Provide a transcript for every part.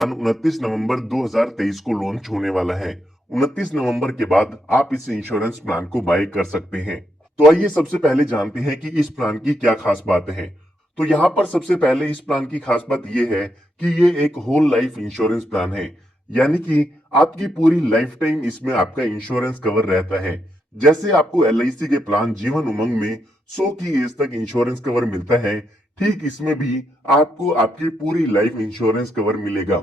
29 नवंबर 2023 को लॉन्च होने वाला है। 29 नवंबर के बाद आप इस इंश्योरेंस प्लान को बाय कर सकते हैं। तो आइए सबसे पहले जानते हैं कि इस प्लान की क्या खास बातें हैं। तो यहाँ पर सबसे पहले इस प्लान की खास बात यह है कि ये एक होल लाइफ इंश्योरेंस प्लान है, यानी कि आपकी पूरी लाइफ टाइम इसमें आपका इंश्योरेंस कवर रहता है। जैसे आपको एलआईसी के प्लान जीवन उमंग में 100 की एज तक इंश्योरेंस कवर मिलता है, ठीक इसमें भी आपको आपकी पूरी लाइफ इंश्योरेंस कवर मिलेगा।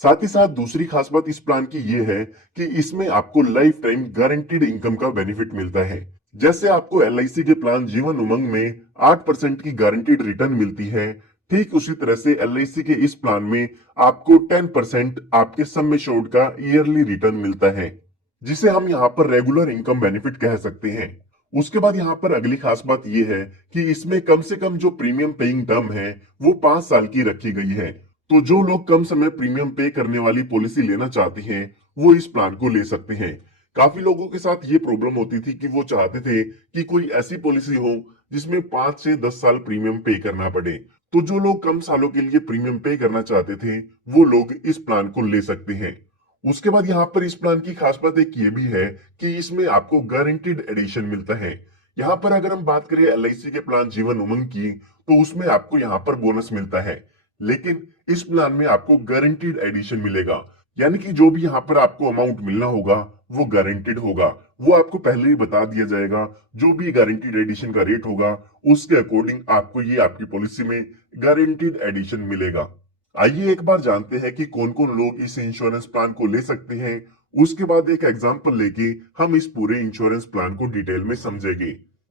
साथ ही साथ दूसरी खास बात इस प्लान की ये है कि इसमें आपको लाइफ टाइम गारंटीड इनकम का बेनिफिट मिलता है। जैसे आपको एलआईसी के प्लान जीवन उमंग में 8% की गारंटीड रिटर्न मिलती है, ठीक उसी तरह से एलआईसी के इस प्लान में आपको 10% आपके सम एश्योर्ड का ईयरली रिटर्न मिलता है, जिसे हम यहाँ पर रेगुलर इनकम बेनिफिट कह सकते हैं। उसके बाद यहाँ पर अगली खास बात यह है कि इसमें कम से कम जो प्रीमियम पेइंग टर्म है वो 5 साल की रखी गई है। तो जो लोग कम समय प्रीमियम पे करने वाली पॉलिसी लेना चाहते हैं वो इस प्लान को ले सकते हैं। काफी लोगों के साथ ये प्रॉब्लम होती थी कि वो चाहते थे कि कोई ऐसी पॉलिसी हो जिसमें 5 से 10 साल प्रीमियम पे करना पड़े। तो जो लोग कम सालों के लिए प्रीमियम पे करना चाहते थे वो लोग इस प्लान को ले सकते हैं। उसके बाद यहाँ पर इस प्लान की खास बात एक ये भी है कि इसमें आपको गारंटीड एडिशन मिलता है। यहाँ पर अगर हम बात करें एलआईसी के प्लान जीवन उमंग की, तो उसमें आपको यहाँ पर बोनस मिलता है, लेकिन इस प्लान में आपको गारंटीड एडिशन मिलेगा, यानी कि जो भी यहाँ पर आपको अमाउंट मिलना होगा वो गारंटीड होगा। वो आपको पहले ही बता दिया जाएगा, जो भी गारंटीड एडिशन का रेट होगा उसके अकॉर्डिंग आपको ये आपकी पॉलिसी में गारंटीड एडिशन मिलेगा। आइए एक बार जानते हैं कि कौन कौन लोग इस इंश्योरेंस प्लान को ले सकते हैं। उसके बाद एक एग्जांपल लेके हम इस पूरे इंश्योरेंस प्लान को डिटेल में समझेंगे।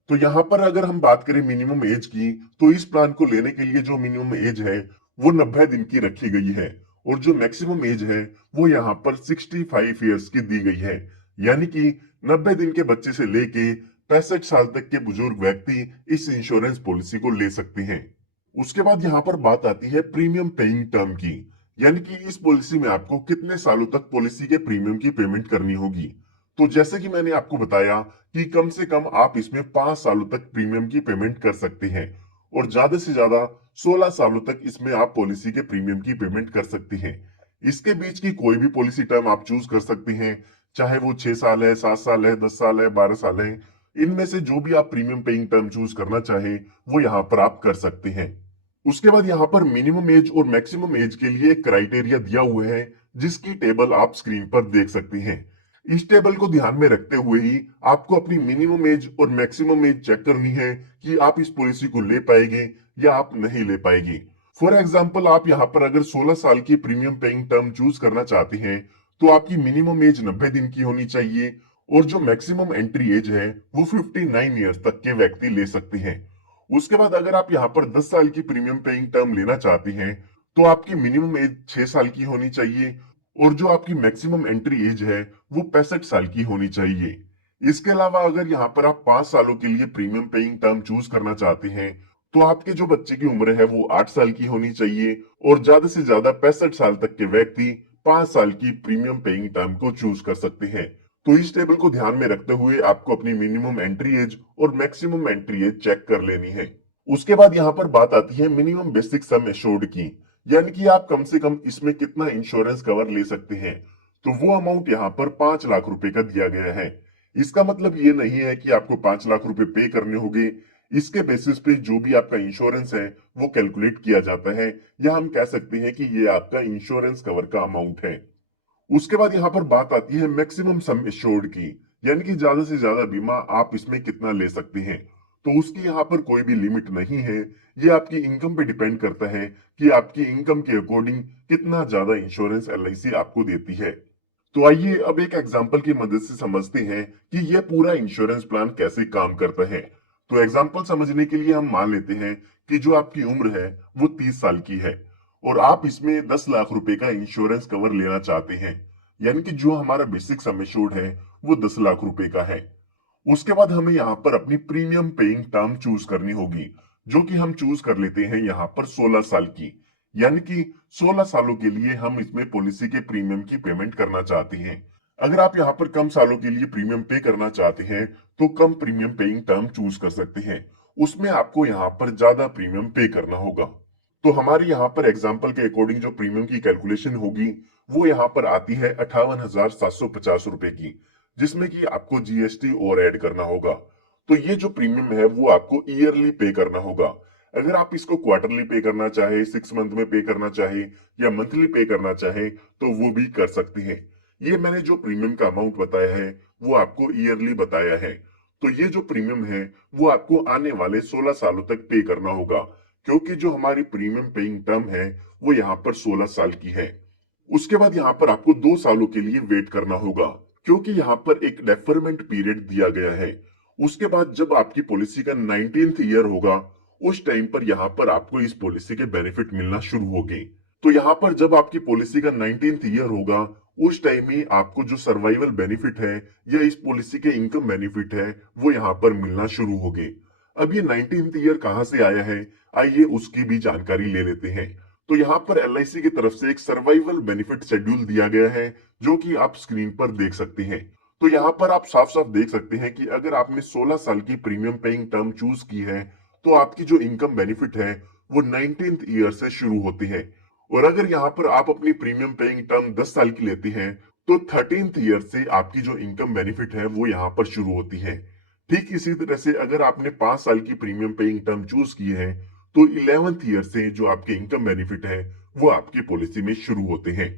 तो यहाँ पर अगर हम बात करें मिनिमम एज की, तो इस प्लान को लेने के लिए जो मिनिमम एज है वो 90 दिन की रखी गई है, और जो मैक्सिमम एज है वो यहाँ पर 65 ईयर्स की दी गई है, यानी कि 90 दिन के बच्चे से लेके 65 साल तक के बुजुर्ग व्यक्ति इस इंश्योरेंस पॉलिसी को ले सकते हैं। उसके बाद यहाँ पर बात आती है प्रीमियम पेइंग टर्म की, यानी कि इस पॉलिसी में आपको कितने सालों तक पॉलिसी के प्रीमियम की पेमेंट करनी होगी। तो जैसे कि मैंने आपको बताया कि कम से कम आप इसमें 5 सालों तक प्रीमियम की पेमेंट कर सकते हैं, और ज्यादा से ज्यादा 16 सालों तक इसमें आप पॉलिसी के प्रीमियम की पेमेंट कर सकते हैं। इसके बीच की कोई भी पॉलिसी टर्म आप चूज कर सकते हैं, चाहे वो 6 साल है, 7 साल है, 10 साल है, 12 साल है। इनमें से जो भी आप प्रीमियम पेइंग टर्म चूज करना चाहे वो यहाँ पर आप कर सकते हैं। उसके बाद यहाँ पर मिनिमम एज और मैक्सिमम एज के लिए एक क्राइटेरिया दिया हुआ है, जिसकी टेबल आप स्क्रीन पर देख सकते हैं। इस टेबल को ध्यान में रखते हुए ही आपको अपनी मिनिमम एज और मैक्सिमम एज चेक करनी है कि आप इस पॉलिसी को ले पाएंगे या आप नहीं ले पाएंगे। फॉर एग्जाम्पल, आप यहाँ पर अगर 16 साल की प्रीमियम पेइंग टर्म चूज करना चाहते हैं तो आपकी मिनिमम एज 90 दिन की होनी चाहिए, और जो मैक्सिमम एंट्री एज है वो 59 ईयर्स तक के व्यक्ति ले सकते हैं। उसके बाद अगर आप यहाँ पर 10 साल की प्रीमियम पेइंग टर्म लेना चाहते हैं तो आपकी मिनिमम एज 6 साल की होनी चाहिए, और जो आपकी मैक्सिमम एंट्री एज है वो 65 साल की होनी चाहिए। इसके अलावा अगर यहाँ पर आप 5 सालों के लिए प्रीमियम पेइंग टर्म चूज करना चाहते हैं तो आपके जो बच्चे की उम्र है वो 8 साल की होनी चाहिए, और ज्यादा से ज्यादा 65 साल तक के व्यक्ति 5 साल की प्रीमियम पेइंग टर्म को चूज कर सकते हैं। तो इस टेबल को ध्यान में रखते हुए आपको अपनी मिनिमम एंट्री एज और मैक्सिमम एंट्री एज चेक कर लेनी है। उसके बाद यहाँ पर बात आती है मिनिमम बेसिक सम एश्योर्ड की, यानी कि आप कम से कम इसमें कितना इंश्योरेंस कवर ले सकते हैं। तो वो अमाउंट यहाँ पर 5 लाख रुपए का दिया गया है। इसका मतलब ये नहीं है कि आपको 5 लाख रुपए पे करने होंगे। इसके बेसिस पे जो भी आपका इंश्योरेंस है वो कैलकुलेट किया जाता है, या हम कह सकते हैं कि ये आपका इंश्योरेंस कवर का अमाउंट है। उसके बाद यहाँ पर बात आती है मैक्सिमम सम एश्योर्ड की, यानी कि ज्यादा से ज्यादा बीमा आप इसमें कितना ले सकते हैं। तो उसकी यहाँ पर कोई भी लिमिट नहीं है, ये आपकी इनकम पे डिपेंड करता है कि आपकी इनकम के अकॉर्डिंग कितना ज्यादा इंश्योरेंस एलआईसी आपको देती है। तो आइए अब एक एग्जांपल की मदद से समझते हैं कि यह पूरा इंश्योरेंस प्लान कैसे काम करता है। तो एग्जांपल समझने के लिए हम मान लेते हैं कि जो आपकी उम्र है वो 30 साल की है, और आप इसमें 10 लाख रुपए का इंश्योरेंस कवर लेना चाहते हैं, यानी कि जो हमारा बेसिक सम एश्योर्ड है वो 10 लाख रुपए का है। उसके बाद हमें यहाँ पर अपनी प्रीमियम पेइंग टर्म चूज करनी होगी, जो कि हम चूज कर लेते हैं यहाँ पर 16 साल की, यानी कि 16 सालों के लिए हम इसमें पॉलिसी के प्रीमियम की पेमेंट करना चाहते हैं। अगर आप यहाँ पर कम सालों के लिए प्रीमियम पे करना चाहते हैं तो कम प्रीमियम पेइंग टर्म चूज कर सकते हैं, उसमें आपको यहाँ पर ज्यादा प्रीमियम पे करना होगा। तो हमारे यहाँ पर एग्जाम्पल के अकॉर्डिंग जो प्रीमियम की कैलकुलेशन होगी वो यहाँ पर आती है 58,750 रुपए की, जिसमें कि आपको जीएसटी और ऐड करना होगा। तो ये जो प्रीमियम है वो आपको ईयरली पे करना होगा। अगर आप इसको क्वार्टरली पे करना चाहे, 6 मंथ में पे करना चाहे या मंथली पे करना चाहे तो वो भी कर सकते हैं। ये मैंने जो प्रीमियम का अमाउंट बताया है वो आपको ईयरली बताया है। तो ये जो प्रीमियम है वो आपको आने वाले 16 सालों तक पे करना होगा, क्योंकि जो हमारी प्रीमियम पेइंग टर्म है वो यहाँ पर 16 साल की है। उसके बाद यहाँ पर आपको 2 सालों के लिए वेट करना होगा, क्योंकि यहाँ पर एक डेफरमेंट पीरियड दिया गया है। उसके बाद जब आपकी पॉलिसी का 19th ईयर होगा उस टाइम पर यहाँ पर आपको इस पॉलिसी के बेनिफिट मिलना शुरू होंगे। तो यहाँ पर जब आपकी पॉलिसी का 19th ईयर होगा उस टाइम ही आपको जो सर्वाइवल बेनिफिट है या इस पॉलिसी के इनकम बेनिफिट है वो यहाँ पर मिलना शुरू होंगे। अब ये 19th ईयर कहाँ से आया है, आइए उसकी भी जानकारी ले लेते हैं। तो यहाँ पर एलआईसी की तरफ से एक सर्वाइवल बेनिफिट शेड्यूल दिया गया है जो कि आप स्क्रीन पर देख सकते हैं। तो यहाँ पर आप साफ साफ देख सकते हैं कि अगर आपने 16 साल की प्रीमियम पेइंग टर्म चूज की है तो आपकी जो इनकम बेनिफिट है वो 19th ईयर से शुरू होती है। और अगर यहाँ पर आप अपनी प्रीमियम पेइंग टर्म 10 साल की लेते हैं तो 13th ईयर से आपकी जो इनकम बेनिफिट है वो यहाँ पर शुरू होती है। ठीक इसी तरह से अगर आपने 5 साल की प्रीमियम पेइंग टर्म चूज की है तो 11th ईयर से जो आपके इनकम बेनिफिट है वो आपकी पॉलिसी में शुरू होते हैं।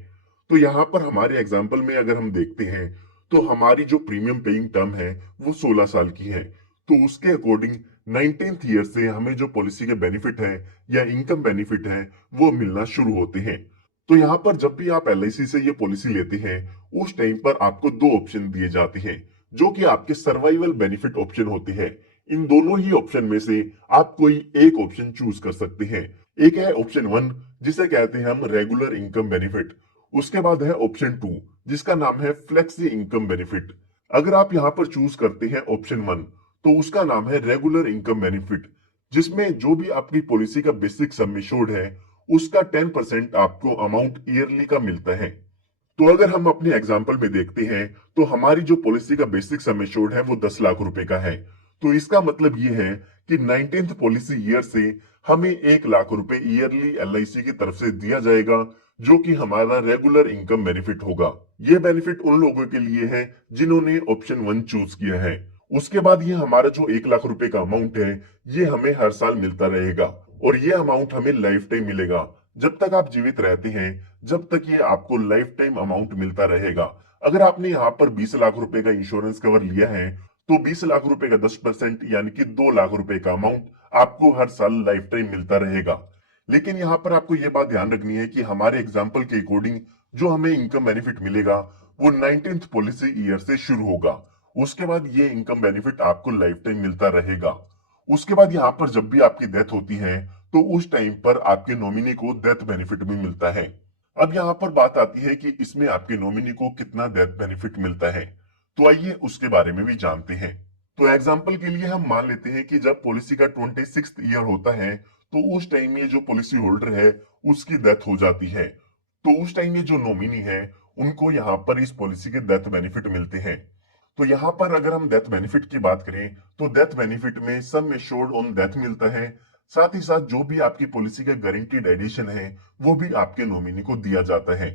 तो यहाँ पर हमारे एग्जाम्पल में अगर हम देखते हैं तो हमारी जो प्रीमियम पेइंग टर्म है वो 16 साल की है। तो उसके अकॉर्डिंग 19th ईयर से हमें जो पॉलिसी के बेनिफिट है या इनकम बेनिफिट है वो मिलना शुरू होते हैं। तो यहाँ पर जब भी आप एलआईसी से ये पॉलिसी लेते हैं उस टाइम पर आपको दो ऑप्शन दिए जाते हैं जो कि आपके सर्वाइवल बेनिफिट ऑप्शन होते हैं। इन दोनों ही ऑप्शन में से आप कोई एक ऑप्शन चूज कर सकते हैं। एक है ऑप्शन 1 जिसे कहते हैं हम रेगुलर इनकम बेनिफिट। उसके बाद है ऑप्शन 2 जिसका नाम है फ्लेक्सी इनकम बेनिफिट। अगर आप यहाँ पर चूज करते हैं ऑप्शन 1 तो उसका नाम है रेगुलर इनकम बेनिफिट, जिसमें जो भी आपकी पॉलिसी का बेसिक सम एश्योर्ड है उसका 10% आपको अमाउंट ईयरली का मिलता है। तो अगर हम अपने एग्जाम्पल में देखते हैं तो हमारी जो पॉलिसी का बेसिक सम एश्योर्ड है वो 10 लाख रुपए का है। तो इसका मतलब ये है कि 19th पॉलिसी ईयर से हमें 1 लाख रुपए ईयरली एलआईसी की तरफ से दिया जाएगा, जो कि हमारा रेगुलर इनकम बेनिफिट होगा। ये बेनिफिट उन लोगों के लिए है जिन्होंने ऑप्शन 1 चूज किया है। उसके बाद ये हमारा जो 1 लाख रुपए का अमाउंट है ये हमें हर साल मिलता रहेगा और ये अमाउंट हमें लाइफ टाइम मिलेगा। जब तक आप जीवित रहते हैं जब तक ये आपको लाइफ टाइम अमाउंट मिलता रहेगा। अगर आपने यहाँ पर 20 लाख रुपए का इंश्योरेंस कवर लिया है तो 20 लाख रुपए का 10% यानी कि 2 लाख रुपए का अमाउंट आपको हर साल लाइफ टाइम मिलता रहेगा। लेकिन यहाँ पर आपको ये बात ध्यान रखनी है कि हमारे एग्जाम्पल के अकॉर्डिंग जो हमें इनकम बेनिफिट मिलेगा वो 19th पॉलिसी ईयर से शुरू होगा। उसके बाद ये इनकम बेनिफिट आपको लाइफ टाइम मिलता रहेगा। उसके बाद यहाँ पर जब भी आपकी डेथ होती है तो उस टाइम पर आपके नॉमिनी को डेथ बेनिफिट भी मिलता है। अब यहाँ पर बात आती है कि इसमें आपके नॉमिनी को कितना डेथ बेनिफिट मिलता है। तो आइए उसके बारे में भी जानते हैं। तो एग्जाम्पल के लिए हम मान लेते हैं कि जब पॉलिसी का 26th ईयर होता है तो उस टाइम ये जो पॉलिसी होल्डर है उसकी डेथ हो जाती है। तो उस टाइम ये जो नॉमिनी है उनको यहाँ पर इस पॉलिसी के डेथ बेनिफिट मिलते हैं। तो यहाँ पर अगर हम डेथ बेनिफिट की बात करें तो डेथ बेनिफिट में सम एश्योर्ड ऑन डेथ मिलता है। साथ ही साथ जो भी आपकी पॉलिसी का गारंटीड एडिशन है वो भी आपके नॉमिनी को दिया जाता है।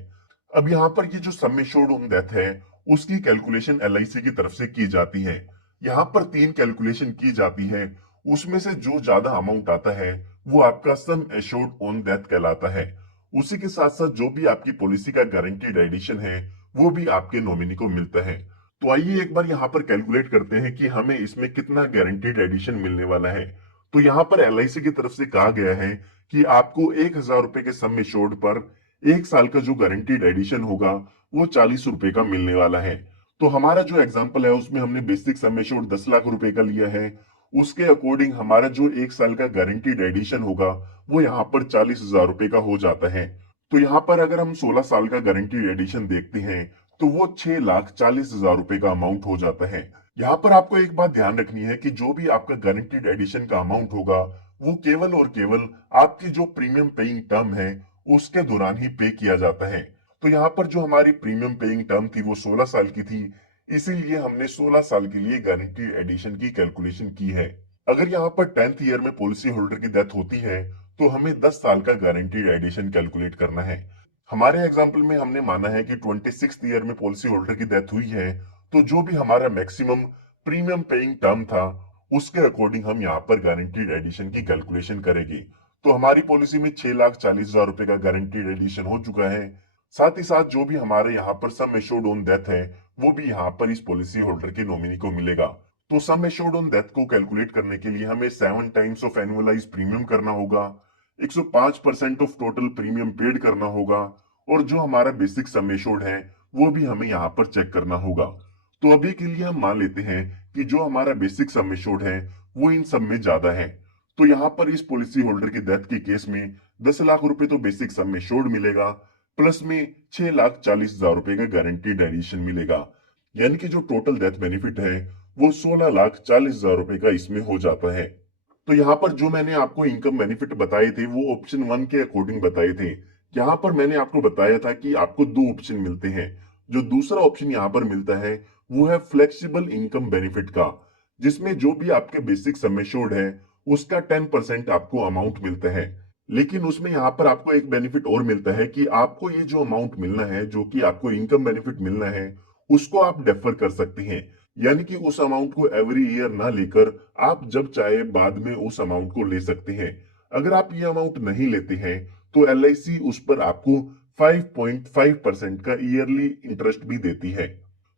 अब यहाँ पर ये जो सम एश्योर्ड ऑन डेथ है उसकी कैलकुलेशन एलआईसी की तरफ से की जाती है। यहाँ पर 3 कैलकुलेशन की जाती है, उसमें से जो ज्यादा अमाउंट आता है वो आपका सम एश्योर्ड ऑन डेथ कहलाता है। उसी के साथ साथ जो भी आपकी पॉलिसी का गारंटीड एडिशन है वो भी आपके नॉमिनी को मिलता है। तो आइए एक बार यहाँ पर कैलकुलेट करते हैं कि हमें इसमें कितना गारंटीड एडिशन मिलने वाला है। तो यहाँ पर एलआईसी की तरफ से कहा गया है कि आपको 1,000 रुपए के सम एश्योर्ड पर 1 साल का जो गारंटीड एडिशन होगा वो 40 रुपए का मिलने वाला है। तो हमारा जो एग्जाम्पल है उसमें हमने बेसिक सम एश्योर्ड 10 लाख रुपए का लिया है। उसके अकॉर्डिंग हमारा जो 1 साल का गारंटीड एडिशन होगा वो यहाँ पर 40,000 रुपए का हो जाता है। तो यहाँ पर अगर हम 16 साल का गारंटीड एडिशन देखते हैं तो वो 6,40,000 रुपए का अमाउंट हो जाता है। यहाँ पर आपको एक बात ध्यान रखनी है कि जो भी आपका गारंटीड एडिशन का अमाउंट होगा वो केवल और केवल आपकी जो प्रीमियम पेइंग टर्म है उसके दौरान ही पे किया जाता है। तो यहाँ पर जो हमारी प्रीमियम पेइंग टर्म थी वो 16 साल की थी, इसीलिए हमने 16 साल के लिए गारंटीड एडिशन की कैलकुलेशन की है। अगर यहाँ पर 10th ईयर में पॉलिसी होल्डर की डेथ होती है तो हमें 10 साल का गारंटीड एडिशन कैलकुलेट करना है। हमारे एग्जाम्पल में हमने माना है कि 26th ईयर में पॉलिसी होल्डर की डेथ हुई है, तो जो भी हमारा मैक्सिमम प्रीमियम पेइंग टर्म था उसके अकॉर्डिंग हम यहाँ पर गारंटीड एडिशन की कैलकुलेशन करेंगे। तो हमारी पॉलिसी में 6,40,000 रुपए का गारंटीड एडिशन हो चुका है। साथ ही साथ जो भी हमारे यहाँ पर सम एश्योर्ड ऑन डेथ है वो भी यहाँ पर इस पॉलिसी होल्डर के नॉमिनी को मिलेगा। तो सम एश्योर्ड ऑन डेथ को कैलकुलेट करने के लिए हमें 7 टाइम्स ऑफ एनुअलाइज प्रीमियम करना होगा, 105% ऑफ टोटल प्रीमियम पेड करना होगा, और जो हमारा बेसिक सम एश्योर्ड है वो भी हमें यहाँ पर चेक करना होगा। तो अभी के लिए हम मान लेते हैं कि जो हमारा बेसिक सम एश्योर्ड है वो इन सब में ज्यादा है। तो यहाँ पर इस पॉलिसी होल्डर की डेथ के केस में 10 लाख रुपए तो बेसिक सम एश्योर्ड मिलेगा, प्लस में 6,40,000 रुपए का गारंटीड एडिशन मिलेगा। यानी कि जो टोटल डेथ बेनिफिट है वो 16,40,000 रुपए का इसमें हो जाता है। तो यहाँ पर जो मैंने आपको इनकम बेनिफिट बताए थे वो ऑप्शन 1 के अकॉर्डिंग बताए थे। यहाँ पर मैंने आपको बताया था कि आपको दो ऑप्शन मिलते हैं। जो दूसरा ऑप्शन यहाँ पर मिलता है वो है फ्लेक्सिबल इनकम बेनिफिट का, जिसमें जो भी आपके बेसिक सम एश्योर्ड है उसका 10% आपको अमाउंट मिलता है। लेकिन उसमें यहाँ पर आपको एक बेनिफिट और मिलता है कि आपको ये जो अमाउंट मिलना है, जो कि आपको इनकम बेनिफिट मिलना है, उसको आप डेफर कर सकते हैं। यानी कि उस अमाउंट को एवरी ईयर ना लेकर आप जब चाहे बाद में उस अमाउंट को ले सकते हैं। अगर आप ये अमाउंट नहीं लेते हैं तो LIC उस पर आपको 5.5% का ईयरली इंटरेस्ट भी देती है।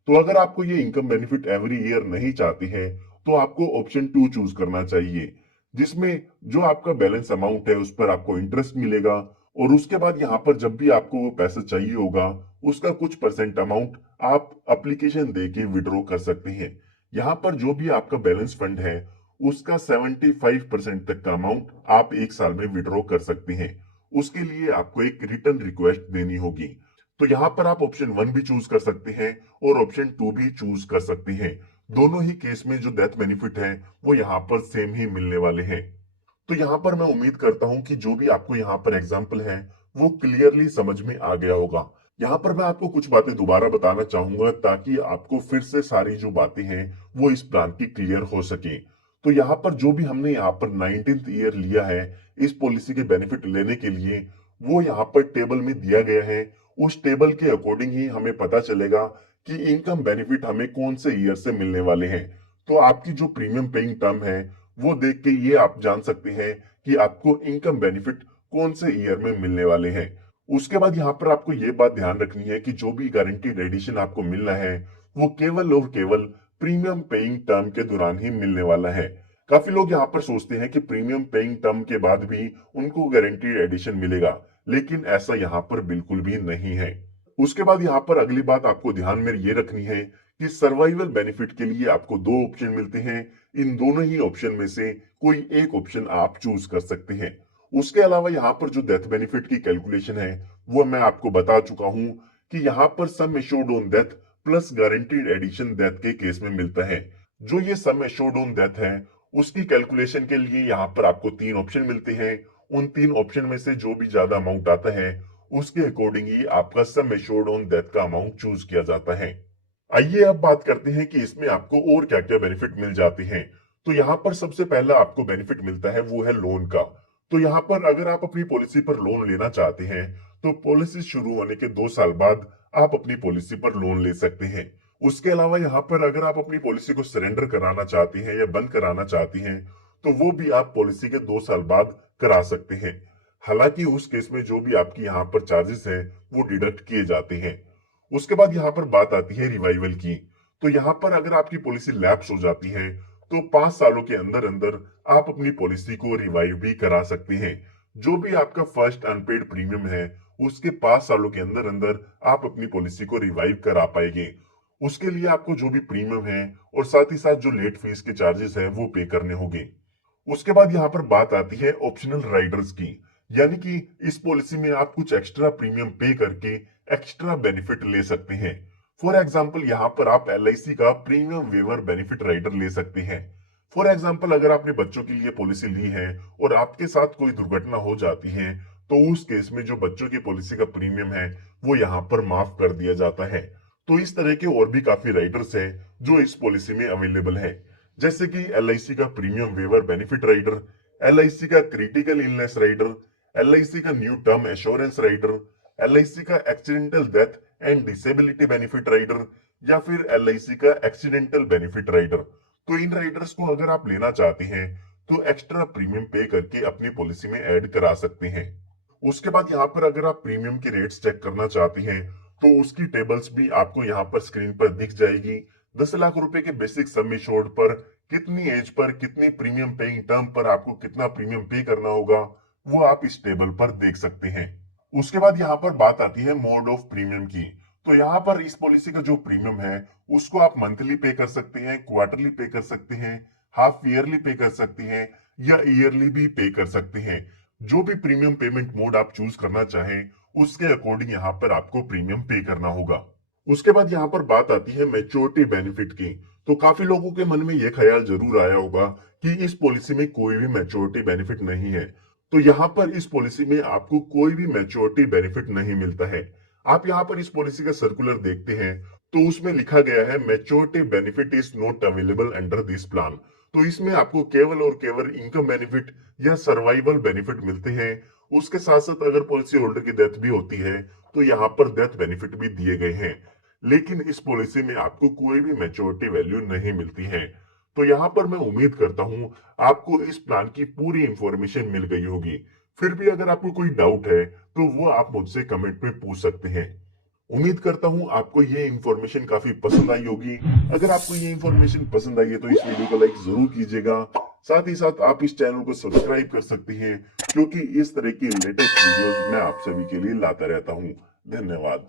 तो अगर आपको ये इनकम बेनिफिट एवरी ईयर नहीं चाहते हैं तो आपको ऑप्शन 2 चूज करना चाहिए, जिसमें जो आपका बैलेंस अमाउंट है उस पर आपको इंटरेस्ट मिलेगा, और उसके बाद यहाँ पर जब भी आपको वो पैसा चाहिए होगा उसका कुछ परसेंट अमाउंट आप एप्लीकेशन दे के विड्रॉ कर सकते हैं। यहाँ पर जो भी आपका बैलेंस फंड है उसका 75% तक का अमाउंट आप एक साल में विड्रॉ कर सकते हैं। उसके लिए आपको एक रिटर्न रिक्वेस्ट देनी होगी। तो यहाँ पर आप ऑप्शन 1 भी चूज कर सकते हैं और ऑप्शन 2 भी चूज कर सकते हैं। दोनों ही केस में जो डेथ बेनिफिट है वो यहाँ पर सेम ही मिलने वाले हैं। तो यहाँ पर मैं उम्मीद करता हूँ कि जो भी आपको यहाँ पर एग्जाम्पल है वो क्लियरली समझ में आ गया होगा। यहाँ पर मैं आपको कुछ बातें दोबारा बताना चाहूंगा ताकि आपको फिर से सारी जो बातें हैं वो इस प्लान की क्लियर हो सके। तो यहाँ पर जो भी हमने यहाँ पर 19th ईयर लिया है इस पॉलिसी के बेनिफिट लेने के लिए, वो यहाँ पर टेबल में दिया गया है। उस टेबल के अकॉर्डिंग ही हमें पता चलेगा कि इनकम बेनिफिट हमें कौन से ईयर से मिलने वाले हैं। तो आपकी जो प्रीमियम पेइंग टर्म है वो देख के ये आप जान सकते हैं कि आपको इनकम बेनिफिट कौन से ईयर में मिलने वाले हैं। उसके बाद यहाँ पर आपको ये बात ध्यान रखनी है कि जो भी गारंटीड एडिशन आपको मिलना है वो केवल और केवल प्रीमियम पेइंग टर्म के दौरान ही मिलने वाला है। काफी लोग यहाँ पर सोचते हैं कि प्रीमियम पेइंग टर्म के बाद भी उनको गारंटीड एडिशन मिलेगा, लेकिन ऐसा यहाँ पर बिल्कुल भी नहीं है। उसके बाद यहाँ पर अगली बात आपको ध्यान में ये रखनी है कि सर्वाइवल बेनिफिट के लिए आपको दो ऑप्शन मिलते हैं। इन दोनों ही ऑप्शन में से कोई एक ऑप्शन आप चूज कर सकते हैं। उसके अलावा यहाँ पर जो डेथ बेनिफिट की कैलकुलेशन है वो मैं आपको बता चुका हूं कि यहाँ पर sum assured on death plus guaranteed addition death के केस में मिलता है। जो ये सम एश्योर्ड ऑन डेथ है उसकी कैलकुलेशन के लिए यहाँ पर आपको तीन ऑप्शन मिलते हैं। उन तीन ऑप्शन में से जो भी ज्यादा अमाउंट आता है उसके अकॉर्डिंग ही आपका सम एश्योर्ड ऑन डेथ का अमाउंट चूज किया जाता है। आइए अब बात करते हैं कि इसमें आपको और क्या क्या बेनिफिट मिल जाते हैं। तो यहाँ पर सबसे पहला आपको बेनिफिट मिलता है वो है लोन का। तो यहाँ पर अगर आप अपनी पॉलिसी पर लोन लेना चाहते हैं तो पॉलिसी शुरू होने के 2 साल बाद आप अपनी पॉलिसी पर लोन ले सकते हैं। उसके अलावा यहाँ पर अगर आप अपनी पॉलिसी को सरेंडर कराना चाहते हैं या बंद कराना चाहते हैं तो वो भी आप पॉलिसी के 2 साल बाद करा सकते हैं। हालांकि उस केस में जो भी आपकी यहाँ पर चार्जेस हैं वो डिडक्ट किए जाते हैं। उसके बाद यहाँ पर बात आती है रिवाइवल की। तो यहाँ पर अगर आपकी पॉलिसी लैप्स हो जाती है तो 5 सालों के अंदर अंदर आप अपनी पॉलिसी को रिवाइव भी करा सकते हैं। जो भी आपका फर्स्ट अनपेड प्रीमियम है उसके 5 सालों के अंदर अंदर आप अपनी पॉलिसी को रिवाइव करा पाएंगे। उसके लिए आपको जो भी प्रीमियम है और साथ ही साथ जो लेट फीस के चार्जेस है वो पे करने होंगे। उसके बाद यहाँ पर बात आती है ऑप्शनल राइडर्स की, यानी कि इस पॉलिसी में आप कुछ एक्स्ट्रा प्रीमियम पे करके एक्स्ट्रा बेनिफिट ले सकते हैं। फॉर एग्जाम्पल यहाँ पर आप LIC का प्रीमियम वेवर बेनिफिट राइडर ले सकते हैं। फॉर एग्जाम्पल अगर आपने बच्चों के लिए पॉलिसी ली है और आपके साथ कोई दुर्घटना हो जाती है तो उस केस में जो बच्चों की पॉलिसी का प्रीमियम है वो यहाँ पर माफ कर दिया जाता है। तो इस तरह के और भी काफी राइडर्स हैं जो इस पॉलिसी में अवेलेबल है, जैसे कि LIC का premium waiver benefit rider, LIC का क्रिटिकल इलनेस राइडर, LIC का new term assurance rider, LIC का accidental death and disability benefit rider या फिर LIC का एक्सीडेंटल बेनिफिट राइडर। तो इन राइडर्स को अगर आप लेना चाहते हैं तो एक्स्ट्रा प्रीमियम पे करके अपनी पॉलिसी में ऐड करा सकते हैं। उसके बाद यहाँ पर अगर आप प्रीमियम के रेट्स चेक करना चाहते हैं तो उसकी टेबल्स भी आपको यहाँ पर स्क्रीन पर दिख जाएगी। 10 लाख रुपए के बेसिक सम एश्योर्ड पर कितनी एज पर कितनी प्रीमियम पेइंग टर्म पर आपको कितना प्रीमियम पे करना होगा वो आप इस टेबल पर देख सकते हैं। उसके बाद यहाँ पर बात आती है मोड ऑफ प्रीमियम की। तो यहाँ पर इस पॉलिसी का जो प्रीमियम है उसको आप मंथली पे कर सकते हैं, क्वार्टरली पे कर सकते हैं, हाफ ईयरली पे कर सकते हैं या ईयरली भी पे कर सकते हैं। जो भी प्रीमियम पेमेंट मोड आप चूज करना चाहें उसके अकॉर्डिंग यहाँ पर आपको प्रीमियम पे करना होगा। उसके बाद यहाँ पर बात आती है मैच्योरिटी बेनिफिट की। तो काफी लोगों के मन में यह ख्याल जरूर आया होगा कि इस पॉलिसी में कोई भी मैच्योरिटी बेनिफिट नहीं है। तो यहाँ पर इस पॉलिसी में आपको कोई भी मैच्योरिटी बेनिफिट नहीं मिलता है। आप यहाँ पर इस पॉलिसी का सर्कुलर देखते हैं तो उसमें लिखा गया है maturity benefit is not available under this plan. तो इसमें आपको केवल और केवल इनकम बेनिफिट या सर्वाइवल बेनिफिट मिलते हैं। उसके साथ साथ अगर पॉलिसी होल्डर की डेथ भी होती है तो यहाँ पर डेथ बेनिफिट भी दिए गए हैं। लेकिन इस पॉलिसी में आपको कोई भी मैच्योरिटी वैल्यू नहीं मिलती है। तो यहाँ पर मैं उम्मीद करता हूँ आपको इस प्लान की पूरी इंफॉर्मेशन मिल गई होगी। फिर भी अगर आपको कोई डाउट है तो वो आप मुझसे कमेंट में पूछ सकते हैं। उम्मीद करता हूँ आपको ये इंफॉर्मेशन काफी पसंद आई होगी। अगर आपको ये इंफॉर्मेशन पसंद आई है तो इस वीडियो को लाइक जरूर कीजिएगा। साथ ही साथ आप इस चैनल को सब्सक्राइब कर सकते हैं क्योंकि इस तरह की लेटेस्ट वीडियोस मैं आप सभी के लिए लाता रहता हूँ। धन्यवाद।